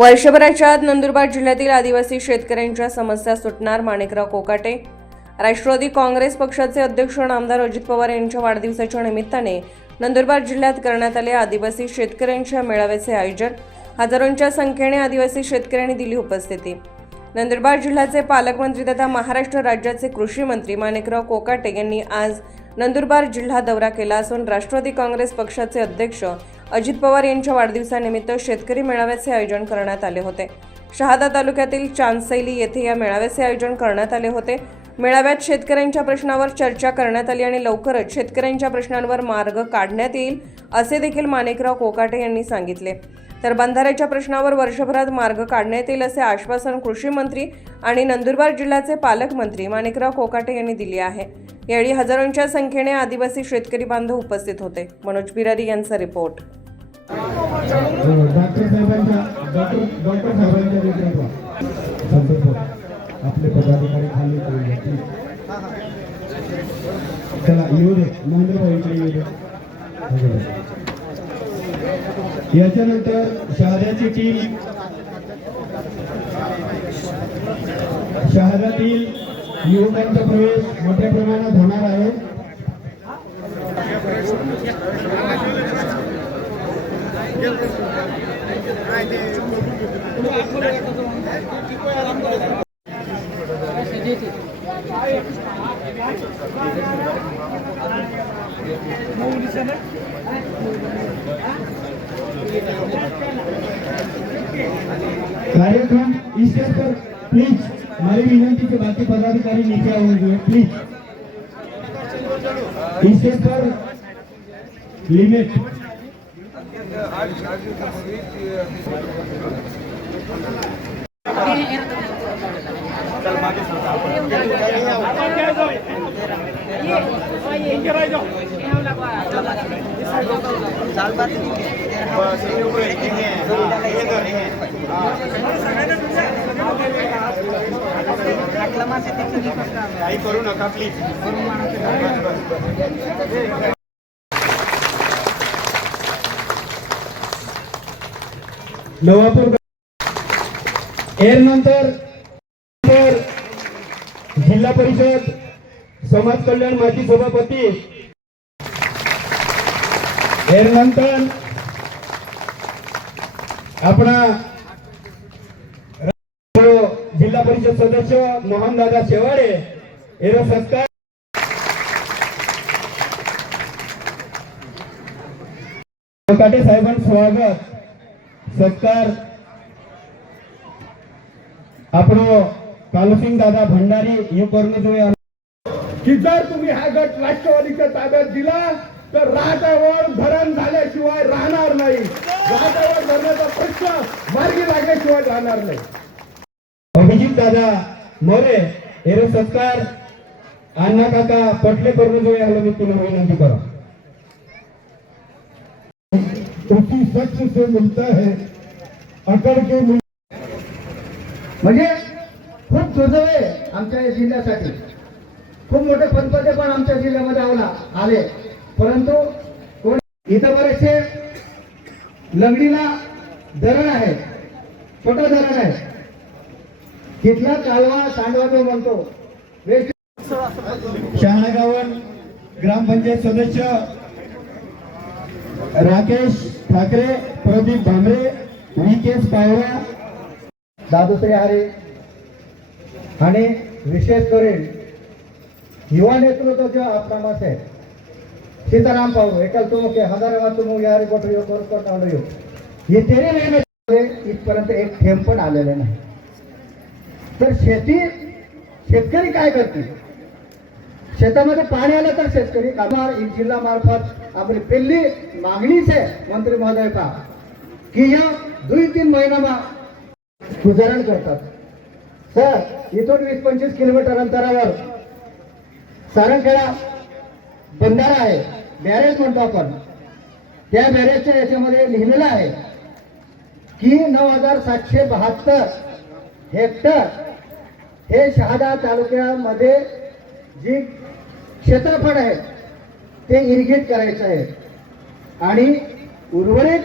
वर्षभराच्या आत नंदुरबार जिल्ह्यातील आदिवासी शेतकऱ्यांच्या समस्या सुटणार माणिकराव कोकाटे. राष्ट्रवादी काँग्रेस पक्षाचे अध्यक्ष आणि आमदार अजित पवार यांच्या वाढदिवसाच्या निमित्ताने नंदुरबार जिल्ह्यात करण्यात आले आदिवासी शेतकऱ्यांच्या मेळाव्याचे आयोजन. हजारोंच्या संख्येने आदिवासी शेतकऱ्यांनी दिली उपस्थिती. नंदुरबार जिल्ह्याचे पालकमंत्री तथा महाराष्ट्र राज्याचे कृषी मंत्री माणिकराव कोकाटे यांनी आज नंदुरबार जिल्हा दौरा केला असून राष्ट्रवादी काँग्रेस पक्षाचे अध्यक्ष अजित पवार यांच्या वाढदिवसानिमित्त शेतकरी मेळाव्याचे आयोजन करण्यात आले होते. शहादा तालुक्यातील चांदसैली येथे या मेळाव्याचे आयोजन करण्यात आले होते. मेळाव्यात शेतकऱ्यांच्या प्रश्नावर चर्चा करण्यात आली आणि लवकरच शेतकऱ्यांच्या प्रश्नांवर मार्ग काढण्यात येईल असे देखील माणिकराव कोकाटे यांनी सांगितले. तर बंधाऱ्याच्या प्रश्नावर वर्षभरात मार्ग काढण्यात येईल असे आश्वासन कृषी मंत्री आणि नंदुरबार जिल्ह्याचे पालकमंत्री माणिकराव कोकाटे यांनी दिले आहे. यावेळी हजारोंच्या संख्येने आदिवासी शेतकरी बांधव उपस्थित होते. मनोज बिरारी यांचा रिपोर्ट. डॉक्टर साहेबांच्या डॉक्टर डॉक्टर साहेबांच्या नेतृत्वात. संतोष आपले पदाधिकारी खाली करून घ्या, चला येऊ दे. महेंद्र येऊ दे. याच्यानंतर शहाद्याची टीम. शहरातील युवकांचा प्रवेश मोठ्या प्रमाणात होणार आहे. कार्यक्रम स्टेज पर प्लीज हमारी विनंती के बाकी पदाधिकारी नीचे आओगे प्लीज स्टेज पर लिमिट काही करू नका प्लीज नवापूर एर नंतर जिल्हा परिषद समाज कल्याण माजी सभापती. एर नंतर आपणा जिल्हा परिषद सदस्य मोहनदादा शेवाडे एरो सत्कार. काटे साहेबांचं स्वागत. सत्कार. आपण कालसिंग दादा भंडारी यू करून की जर तुम्ही हा गट राष्ट्रवादीच्या ताब्यात दिला तर राहत्यावर धरण झाल्याशिवाय राहणार नाही. राहत्यावर धरण्याचा प्रश्न मार्गी लागल्याशिवाय राहणार नाही. अभिजित दादा मोरे एरो सत्कार. अण्णा काका पटले करून जो मी तुला विनंती करा उसी शख्स से मिलता है अकड़ के म्हणजे खूप दुर्दैव आहे आमच्या या जिल्ह्यासाठी. खूप मोठे पदपदे पण आमच्या जिल्ह्यामध्ये आवला आले. परंतु कोण इथं बरेचसे लंगडीला धरण आहे. छोटं धरण आहे. तिथला कालवा सांडवा जो म्हणतो. वेस्ट शहाणागावन ग्रामपंचायत सदस्य राकेश ठाकरे प्रदीप भांबरे विकेश पायरा दादूश्री हरे आणि विशेष करून युवा नेतृत्व जो आपणाમાં आहे सीताराम पाहू एकल तो के हजार वाचून मग यारी गोठ यो कर कर यो हे तेरे महिने इथपर्यंत एक थेंब पण आलेलं नाही. तर शेती शेतकरी काय करते शेतामध्ये पाणी आलं तर शेतकरी कामार जिल्हा मार्फत आपली पहिली मागणीच आहे मंत्री महोदय का की या दुई तीन महिन्याમાં गुजारण करतात. सर इथून वीस पंचवीस किलोमीटर अंतरावर सारंगखेडा बंधारा आहे बॅरेज म्हणतो आपण. त्या बॅरेजच्या याच्यामध्ये लिहिलेलं आहे की नऊ हजार सातशे बहात्तर हेक्टर हे शहादा तालुक्यामध्ये जी क्षेत्रफळ आहे ते इरिगेट करायचे आहेत आणि उर्वरित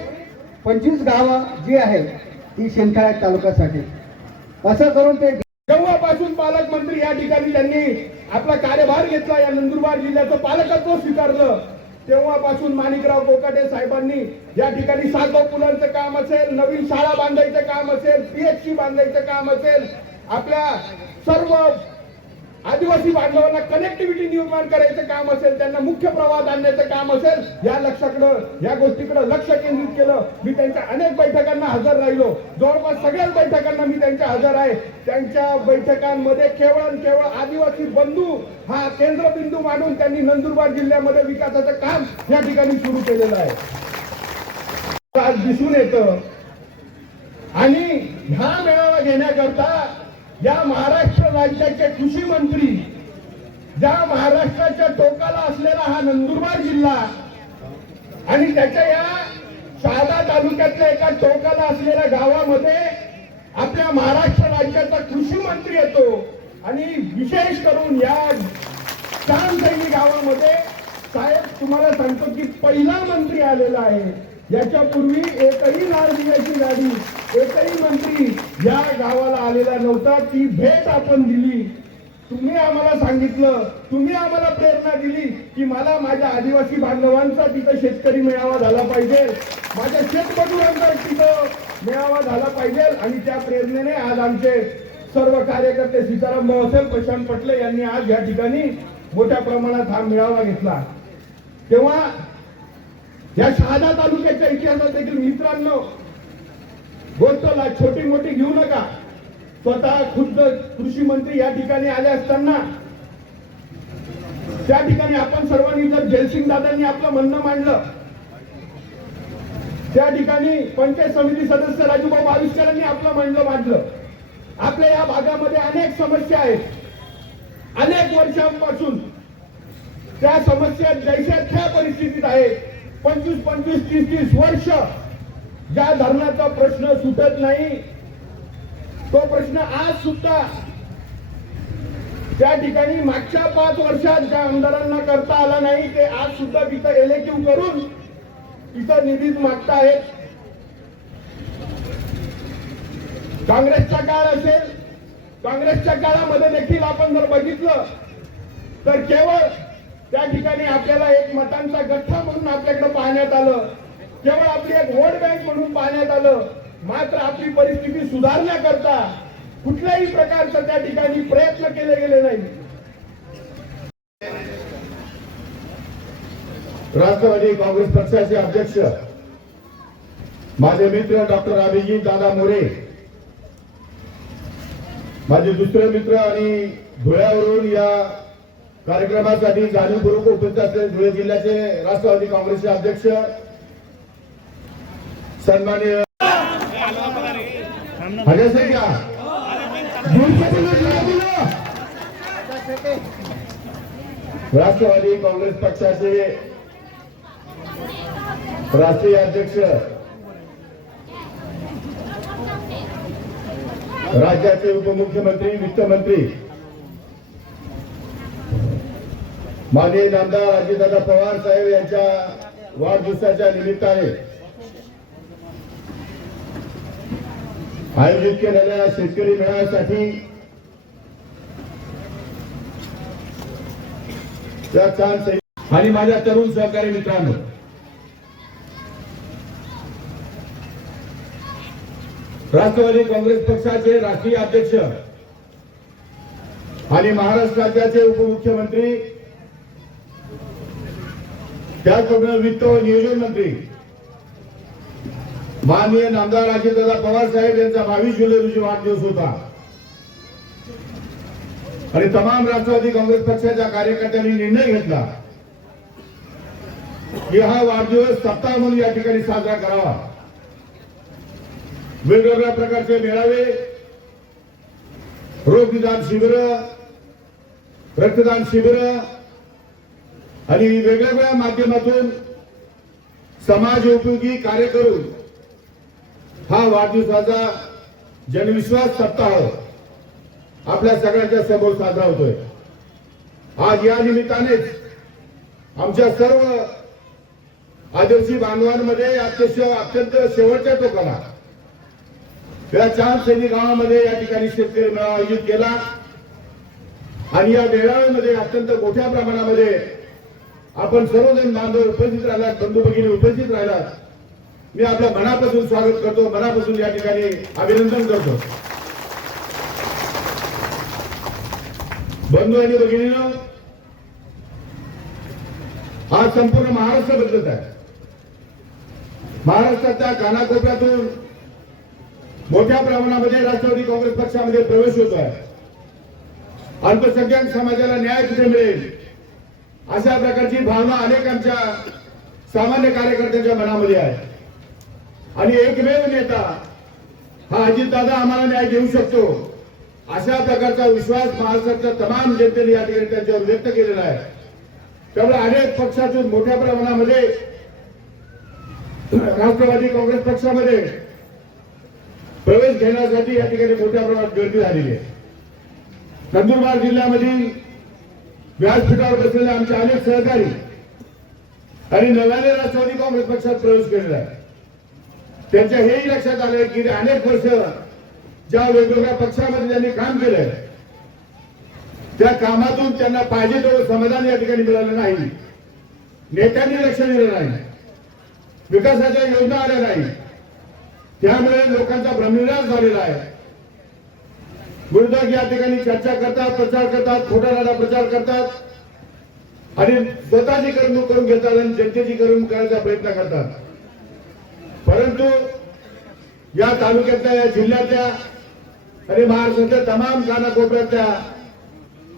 पंचवीस गावं जी आहेत ती शिंदखेडा तालुक्यासाठी. असं करून ते जेव्हापासून पालकमंत्री या ठिकाणी त्यांनी आपला कार्यभार घेतला या नंदुरबार जिल्ह्याचं पालकत्व स्वीकारलं तेव्हापासून माणिकराव कोकाटे साहेबांनी या ठिकाणी साखो पुलांचं काम असेल नवीन शाळा बांधायचं काम असेल पीएचसी बांधायचं काम असेल आपल्या सर्व आदिवासी बांधवांना कनेक्टिव्हिटी निर्माण करायचं काम असेल त्यांना मुख्य प्रवाहात आणण्याचं काम असेल या लक्षाकडं या गोष्टीकडे लक्ष केंद्रित केलं. मी त्यांच्या अनेक बैठकांना हजर राहिलो. जवळपास सगळ्याच बैठकांना मी त्यांच्या हजर आहे. त्यांच्या बैठकांमध्ये केवळ आणि केवळ आदिवासी बंधू हा केंद्रबिंदू मानून त्यांनी नंदुरबार जिल्ह्यामध्ये विकासाचं काम या ठिकाणी सुरू केलेलं आहे. आज दिसून येतं. आणि ह्या मेळावा घेण्याकरता ज्या महाराष्ट्र राज्याचे कृषी मंत्री ज्या महाराष्ट्राच्या टोकाला असलेला हा नंदुरबार जिल्हा आणि त्याच्या या शहादा तालुक्यातल्या एका टोकाला असलेल्या गावामध्ये आपल्या महाराष्ट्र राज्याचा कृषी मंत्री येतो. आणि विशेष करून या चांदसैनी गावामध्ये साहेब तुम्हाला सांगतो की पहिला मंत्री आलेला आहे. याच्यापूर्वी एकही लाल दिव्याची गाडी एकही मंत्री या गावाला आलेला नव्हता. ती भेट आपण दिली. तुम्ही आम्हाला सांगितलं तुम्ही आम्हाला प्रेरणा दिली की मला माझ्या आदिवासी बांधवांचा तिथं शेतकरी मेळावा झाला पाहिजे. माझ्या शेतमजुरांचा तिथं मेळावा झाला पाहिजे आणि त्या प्रेरणेने आज आमचे सर्व कार्यकर्ते सीताराम भाऊ असेल प्रशांत पटले यांनी आज या ठिकाणी मोठ्या प्रमाणात हा मेळावा घेतला. तेव्हा या शहादा तालुक्याच्या इतिहासात देखील मित्रांनो गोष्ट छोटी मोठी घेऊ नका. स्वतः खुद्द कृषी मंत्री या ठिकाणी आले असताना त्या ठिकाणी आपण सर्वांनी जर जयसिंग दादांनी आपलं म्हणणं मांडलं त्या ठिकाणी पंचायत समिती सदस्य राजूभाऊ आविष्कारांनी आपलं म्हणणं मांडलं. आपल्या या भागामध्ये अनेक समस्या आहेत. अनेक वर्षांपासून त्या समस्या जैशा त्या परिस्थितीत आहे पंचवीस पंचवीस तीस तीस वर्ष ज्या धरणाचा प्रश्न सुटत नाही तो प्रश्न आज सुद्धा त्या ठिकाणी मागच्या पाच वर्षात ज्या आमदारांना करता आला नाही ते आज सुद्धा तिथं एलेक्टिव्ह करून तिथं निधीच मागतायत काँग्रेसचा काळ असेल काँग्रेसच्या काळामध्ये देखील आपण जर बघितलं तर केवळ त्या ठिकाणी आपल्याला एक मतांचा गठ्ठा म्हणून आपल्याकडे पाहण्यात आलं. केवळ आपली एक वोट बँक म्हणून पाहण्यात आलं. मात्र आपली परिस्थिती सुधारण्याकरता कुठल्याही प्रकारचा त्या ठिकाणी प्रयत्न केले गेले नाही. राष्ट्रवादी काँग्रेस पक्षाचे अध्यक्ष माझे मित्र डॉक्टर अभिजित दादा मोरे माझे दुसरे मित्र आणि धुळ्यावरून या कार्यक्रमासाठी जाणीवपूर्वक उपस्थित असलेले धुळे जिल्ह्याचे राष्ट्रवादी काँग्रेसचे अध्यक्ष सन्मान्य का राष्ट्रवादी काँग्रेस पक्षाचे राष्ट्रीय अध्यक्ष राज्याचे उपमुख्यमंत्री वित्तमंत्री माननीय नामदार अजितदादा पवार साहेब यांच्या वाढदिवसाच्या निमित्ताने आयोजित केलेल्या शेतकरी मेळाव्यासाठी आणि माझ्या तरुण सहकारी मित्रांनो राष्ट्रवादी काँग्रेस पक्षाचे राष्ट्रीय अध्यक्ष आणि महाराष्ट्र राज्याचे उपमुख्यमंत्री त्याचबरोबर वित्त व नियोजन मंत्री माननीय नामदार अजितदादा पवार साहेब यांचा बावीस जुलै रोजी वाढदिवस होता. आणि तमाम राष्ट्रवादी काँग्रेस पक्षाच्या कार्यकर्त्यांनी निर्णय घेतला की हा वाढदिवस सप्ताह म्हणून या ठिकाणी साजरा करावा. वेगवेगळ्या प्रकारचे मेळावे रोग निदान शिबिर रक्तदान शिबिर आणि वेगवेगळ्या माध्यमातून समाज उपयोगी कार्य करून हा वाढदिवसाचा जनविश्वास सप्ताह आपल्या सगळ्यांच्या समोर साजरा होतोय. आज या निमित्तानेच आमच्या सर्व आदिवासी बांधवांमध्ये अत्यंत अत्यंत शेवटच्या टोकाला या चार सैनिक गावामध्ये या ठिकाणी शेतकरी मेळावा आयोजित केला. आणि या मेळाव्यामध्ये अत्यंत मोठ्या प्रमाणामध्ये आपण सर्वजण बांधव उपस्थित राहिलात बंधू भगिनी उपस्थित राहिलात. मी आपल्या मनापासून स्वागत करतो मनापासून या ठिकाणी अभिनंदन करतो. बंधू आणि भगिनीनं आज संपूर्ण महाराष्ट्र बदलत आहे. महाराष्ट्राच्या कानाकोपऱ्यातून मोठ्या प्रमाणामध्ये राष्ट्रवादी काँग्रेस पक्षामध्ये प्रवेश होत आहे अल्पसंख्याक समाजाला न्याय कुठे मिळेल? अशा प्रकारची भावना अनेक आमच्या सामान्य कार्यकर्त्यांच्या मनामध्ये आहे. आणि एकमेव नेता हा अजितदादा आम्हाला न्याय देऊ शकतो. अशा प्रकारचा विश्वास महाराष्ट्राच्या तमाम जनतेने या ठिकाणी त्यांच्यावर व्यक्त केलेला आहे. त्यामुळे अनेक पक्षातून मोठ्या प्रमाणामध्ये राष्ट्रवादी काँग्रेस पक्षामध्ये प्रवेश घेण्यासाठी या ठिकाणी मोठ्या प्रमाणात गर्दी झालेली आहे. नंदुरबार जिल्ह्यामधील व्यासपीठावर बसलेले आमचे अनेक सहकारी आणि नव्याने राष्ट्रवादी काँग्रेस पक्षात प्रवेश केलेला आहे. त्यांच्या हेही लक्षात आलंय की अनेक वर्ष ज्या वेगवेगळ्या पक्षामध्ये त्यांनी काम केलंय त्या कामातून त्यांना पाहिजे तेवढं समाधान या ठिकाणी मिळालं नाही. नेत्यांनी लक्ष दिलं नाही. विकासाच्या योजना आल्या नाही. त्यामुळे लोकांचा भ्रमनिराश झालेला आहे. विरोधक या ठिकाणी चर्चा करतात प्रचार करतात खोटा प्रचार करतात. आणि स्वतःची करमणूक करून घेतात आणि जनतेची करमणूक करायचा प्रयत्न करतात. परंतु या तालुक्यातल्या या जिल्ह्यातल्या आणि महाराष्ट्रातल्या तमाम कानाकोपऱ्यातल्या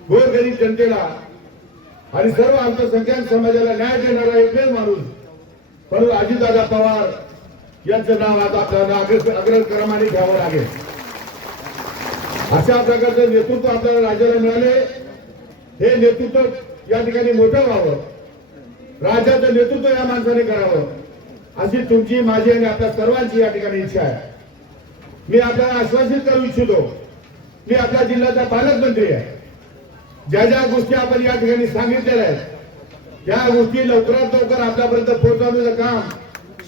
गोरगरीब जनतेला आणि सर्व अल्पसंख्याक समाजाला न्याय देणारा एकमेव माणूस परंतु अजितदादा पवार यांचं नाव आता आपल्याला अग्र अग्रक्रमाने घ्यावं लागेल. अशा प्रकारचं नेतृत्व आपल्याला राज्याला मिळाले. हे नेतृत्व या ठिकाणी मोठं व्हावं. राज्याचं नेतृत्व या माणसाने करावं. अशी तुमची माझी आणि आपल्या सर्वांची या ठिकाणी इच्छा आहे. मी आपल्याला आश्वासित करू इच्छितो. मी आपल्या जिल्ह्याचा पालकमंत्री आहे. ज्या ज्या गोष्टी आपण या ठिकाणी सांगितलेल्या आहेत त्या गोष्टी लवकरात लवकर आपल्यापर्यंत पोहोचवण्याचं काम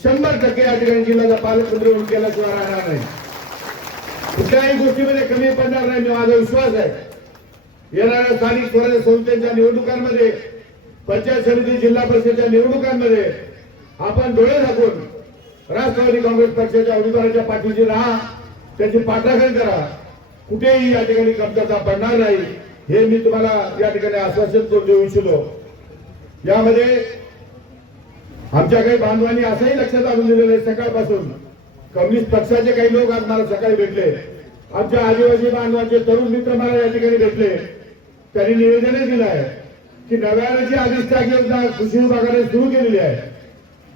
शंभर टक्के या ठिकाणी जिल्ह्याचा पालकमंत्री म्हणून केल्याशिवाय राहणार नाही. कुठल्याही गोष्टीमध्ये कमी पडणार नाही मी माझा विश्वास आहे. येणाऱ्या स्थानिक स्वराज्य संस्थेच्या निवडणुकांमध्ये पंचायत समिती जिल्हा परिषदेच्या निवडणुकांमध्ये आपण डोळे झाकून राष्ट्रवादी काँग्रेस पक्षाच्या उमेदवाराच्या पाठीशी राहा त्याची पाठराखण करा. कुठेही या ठिकाणी कमतरता पडणार नाही हे मी तुम्हाला या ठिकाणी आश्वासन करून देऊ इच्छितो. यामध्ये आमच्या काही बांधवांनी असंही लक्षात आणून दिलेलं आहे सकाळपासून. कम्युनिस्ट पक्षाचे काही लोक आज मला सकाळी भेटले. आमच्या आदिवासी बांधवांचे तरुण मित्र मला या ठिकाणी भेटले. त्यांनी निवेदनही दिलं आहे की नव्याने जी अधिष्ठाक योजना कृषी विभागाने सुरू केलेली आहे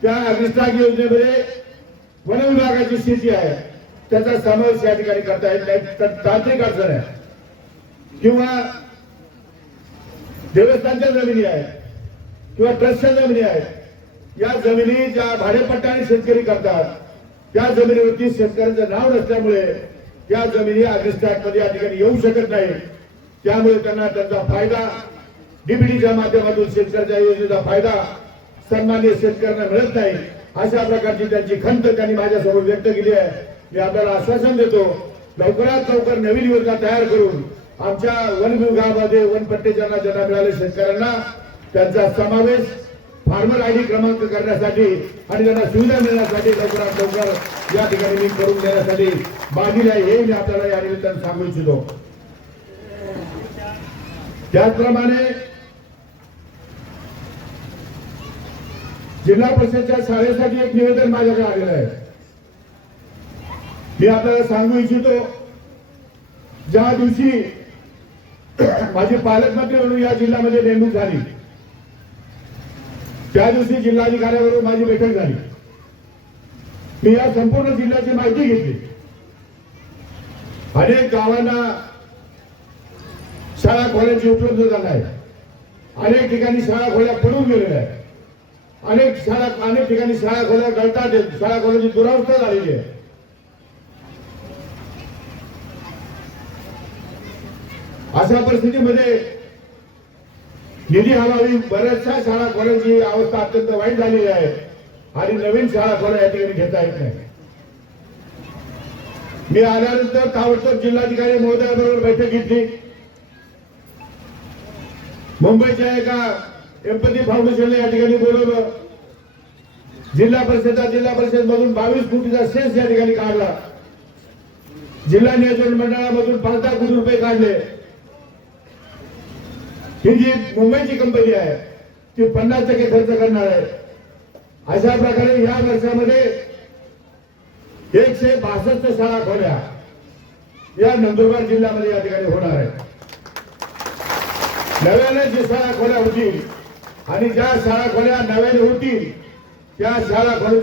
त्या अधिष्ठाक योजनेमध्ये वन विभागाची स्थिती आहे. त्याचा समावेश या ठिकाणी करता येत नाही. तर तांत्रिक अडचण आहे. किंवा देवस्थानच्या जमिनी आहेत किंवा ट्रस्टच्या जमिनी आहेत. या जमिनी ज्या भाडेपट्ट्याने शेतकरी करतात त्या जमिनीवरती शेतकऱ्यांचं नाव नसल्यामुळे त्या जमिनी अधिष्ठानमध्ये या ठिकाणी येऊ शकत नाही त्यामुळे त्यांना त्यांचा फायदा डीबीडीच्या माध्यमातून शेतकऱ्याच्या योजनेचा फायदा सन्मान्य शेतकऱ्यांना मिळत नाही अशा प्रकारची त्यांची खंत त्यांनी माझ्यासमोर व्यक्त केली आहे. मी आपल्याला आश्वासन देतो लवकरात लवकर नवीन योजना तयार करून आमच्या वन विभागामध्ये वनपट्टे ज्यांना ज्यांना मिळाले शेतकऱ्यांना त्यांचा समावेश फार्मर आय डी क्रमांक करण्यासाठी आणि त्यांना सुविधा मिळण्यासाठी लवकरात लवकर या ठिकाणी मी करून देण्यासाठी बाजील आहे हे मी आपल्याला या निमित्तानं सांगू इच्छितो. त्याचप्रमाणे जिल्हा परिषदच्या शाळेसाठी एक निवेदन माझ्याकडे आलेलं आहे. मी आपल्याला सांगू इच्छितो ज्या दिवशी माझी पालकमंत्री म्हणून या जिल्ह्यामध्ये नेमणूक झाली त्या दिवशी जिल्हाधिकाऱ्याबरोबर माझी बैठक झाली. मी या संपूर्ण जिल्ह्याची माहिती घेतली. अनेक गावांना शाळा खोल्याची उपलब्ध झाला आहे. अनेक ठिकाणी शाळा खोल्या पडून गेलेल्या आहेत. अनेक शाळा अनेक ठिकाणी शाळा खोल्या गळतात शाळा खोल्याची दुरावस्था झालेली आहे. अशा परिस्थितीमध्ये निधी अभावी बऱ्याचशा शाळा खोल्यांची अवस्था अत्यंत वाईट झालेली आहे आणि नवीन शाळा खोल्या या ठिकाणी घेता येत नाही मी आल्यानंतर ताबडतोब जिल्हाधिकारी महोदयाबरोबर बैठक घेतली मुंबईच्या एका एम्पती फाउंडेशनला या ठिकाणी बोलवलं जिल्हा परिषदा जिल्हा परिषद मधून बावीस कोटीचा सेस या ठिकाणी काढला जिल्हा नियोजन मंडळामधून पाच दहा कोटी रुपये काढले। ही जी मुंबईची कंपनी आहे ती पन्नास टक्के खर्च करणार आहे. अशा प्रकारे या वर्षामध्ये एकशे बासष्ट शाळा खोल्या या नंदुरबार जिल्ह्यामध्ये या ठिकाणी होणार आहे नव्याने जी शाळा खोल्या होतील आणि ज्या शाळा खोल्या नव्याने होतील त्या शाळा खोल्या